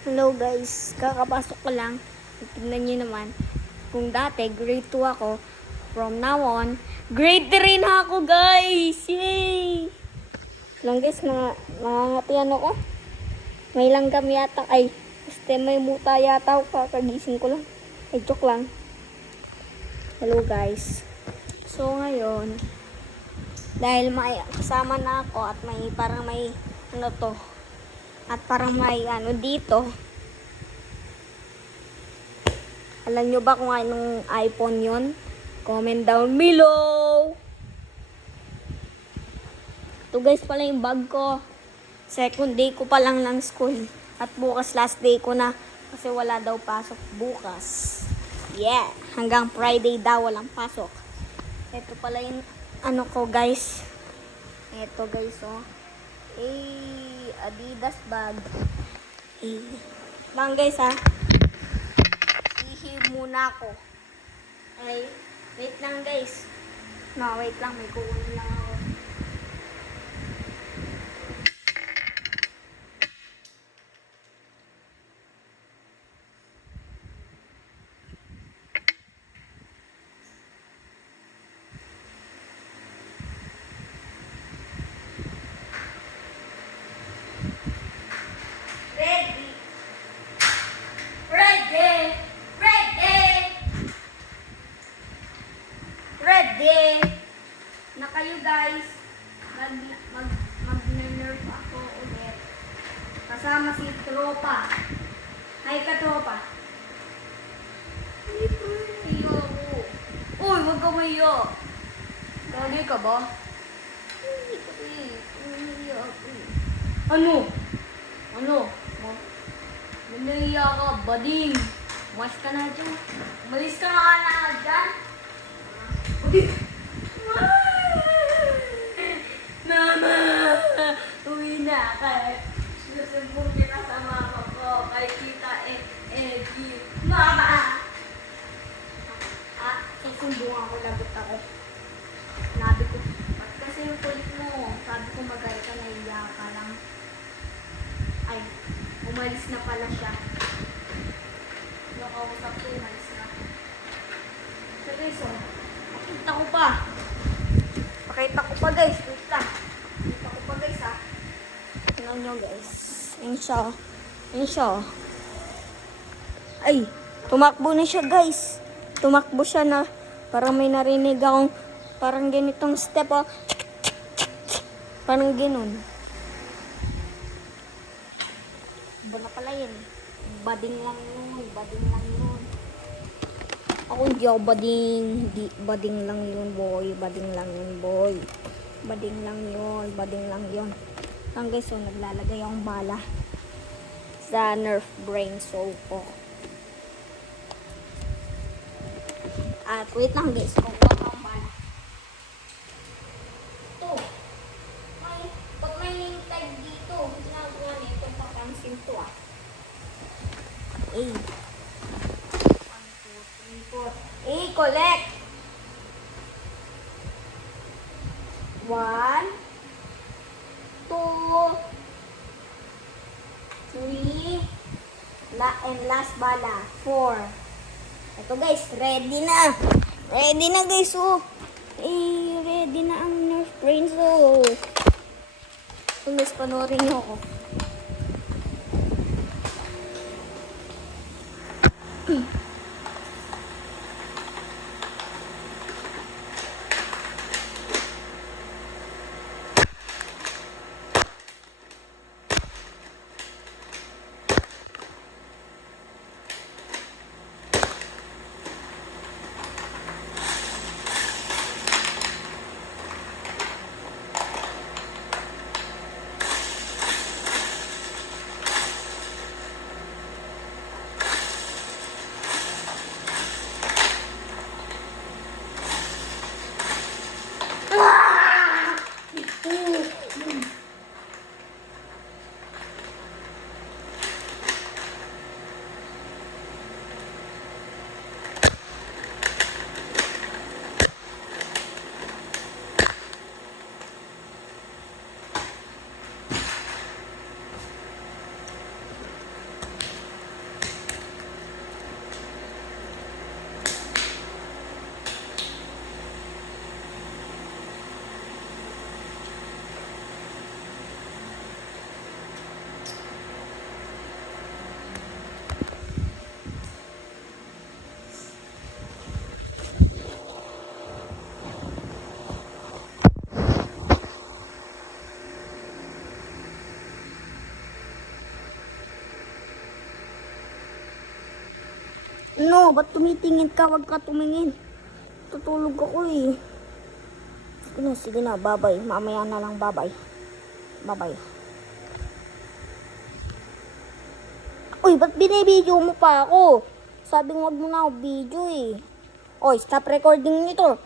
Hello guys, kakapasok ko lang. Tignan nyo naman. Kung dati, grade 2 ako. From now on, grade 3 na ako guys! Yay! Lang guys, nangangatian ako. May langgam yata. Ay, may muta yata ako. Kakagising ko lang. Ay, joke lang. Hello guys. So ngayon, dahil may kasama na ako at may parang may ano to, at parang may ano dito. Alam nyo ba kung anong iPhone yon? Comment down below. Ito guys pala yung bag ko. Second day ko pa lang ng school. At bukas last day ko na. Kasi wala daw pasok bukas. Yeah. Hanggang Friday daw walang pasok. Ito pala yung ano ko guys. Ito guys oh. Adidas bag. Bang guys ha. Ihib muna ako. Ay, wait lang guys. No, wait lang. May kukunin lang ako. Ready. Ready. Ready. Ready. Na kayo guys. Mag-nerve ako ulit. Kasama si tropa. Hi ka tropa. Iyo ako. Uy, wag ka mayo. Gagay ka ba? Ano? Ano? Manaya ka, bading. Umalis ka na dyan. Umalis ka na dyan. Bading. Mama! Uwi na ka. Susumbong kita sa mama ko. Kay kita Mama! Susumbungan ko, lagot ako. Sabi ko, ba't kasi yung kulit mo? Sabi ko, magay ka, naiya ka lang. Ay, umalis na pala siya. Nakausap ko, umalis na. So guys, pakita ko pa. Pakita ko pa guys, wait lang. Pakita ko pa guys ha. Tingnan nyo guys. Yan siya. Yan siya. Ay, tumakbo na siya guys. Tumakbo siya na. Parang may narinig akong parang ganitong step oh. Parang ganun. Iba na pala yun. Bading lang yun. Bading lang yun. Ako hindi ako bading. Hindi, bading lang yun boy. Bading lang yun boy. Bading lang yun. Bading lang yun. Lang guys, so naglalagay akong bala sa Nerf brain soap ko. At wait lang guys, kukuha ko ang bala. Ito. Pag may name tag dito, ginagawa nito papansin to ah. A. 1, 2, 3, 4. A, collect. 1, 2, and last bala, 4. Ito guys, ready na. Ready na guys, oh. Ready na ang Nerf brains, oh. So guys, panoorin nyo ako. No, ba't tumitingin ka? Huwag ka tumingin. Tutulog ako eh. Sige na, babay. Mamaya na lang, babay. Babay. Uy, ba't binibidyo mo pa ako? Sabi wag mo na ako video eh. Oy, stop recording nito.